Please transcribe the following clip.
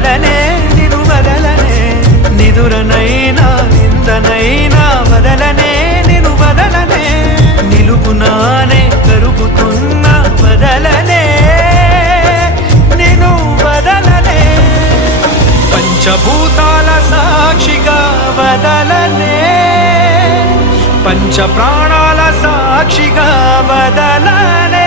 వదలనే నిను వదలనే నిదురనైనా నిందనైనా వదలనే నిను వదలనే నిలుపునానే కరుగుతున్న వదలనే నిను వదలనే పంచభూతాల సాక్షిగా వదలనే పంచ ప్రాణాల సాక్షిగా వదలనే